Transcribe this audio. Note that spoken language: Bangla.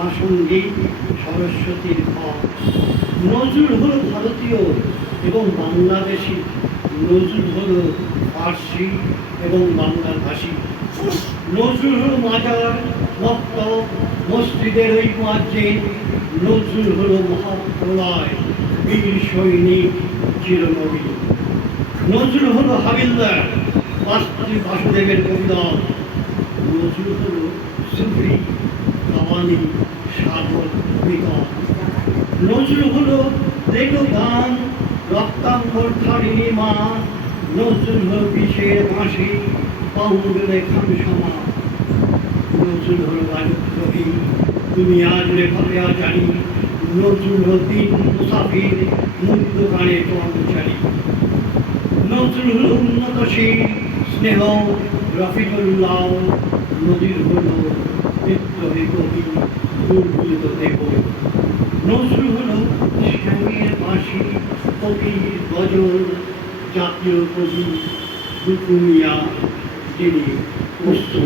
মা সঙ্গীত সরস্বতীর ঘর। নজরুল হলো ভারতীয় এবং বাংলাদেশি, নজরুল হলো ফার্সি এবং বাংলা ভাষী। নজরুল হলো মাজার, মক্তব, মসজিদের ওই মুয়াজ্জিন। নজরুল হলো মহাপ্রলয়, বীর সৈনিক, চিরনবী। নজরুল হলো হাবিলদার, বাসুদেবের কবিতা। নজরুল হলো সুফি, কাওয়ানি, সাধক, বিকট। নজরুল হলো রেটো গান, রক্তাম্বর ধারিণী মা। নজরুল হলো বিষের মাসি, পাউন্ডে খামসমা। নজরুল হলো রাজদ্রোহী, দুনিয়া জুড়ে ভাবে জানি। নজরুল হলো দিন মুসাফির, মুক্ত গানে কর্মচারী। নজরুল হলো উন্নতশীল, স্নেহ, রফিকুল্লাহ। নজরুল হলো বিদ্রোহী কবি, দুর্বৃত দেব। নজরুল হলো শ্যামের বাঁশি, কবির গজল, জাতীয় কবি দুপুনিয়া, যিনি পশ্চিম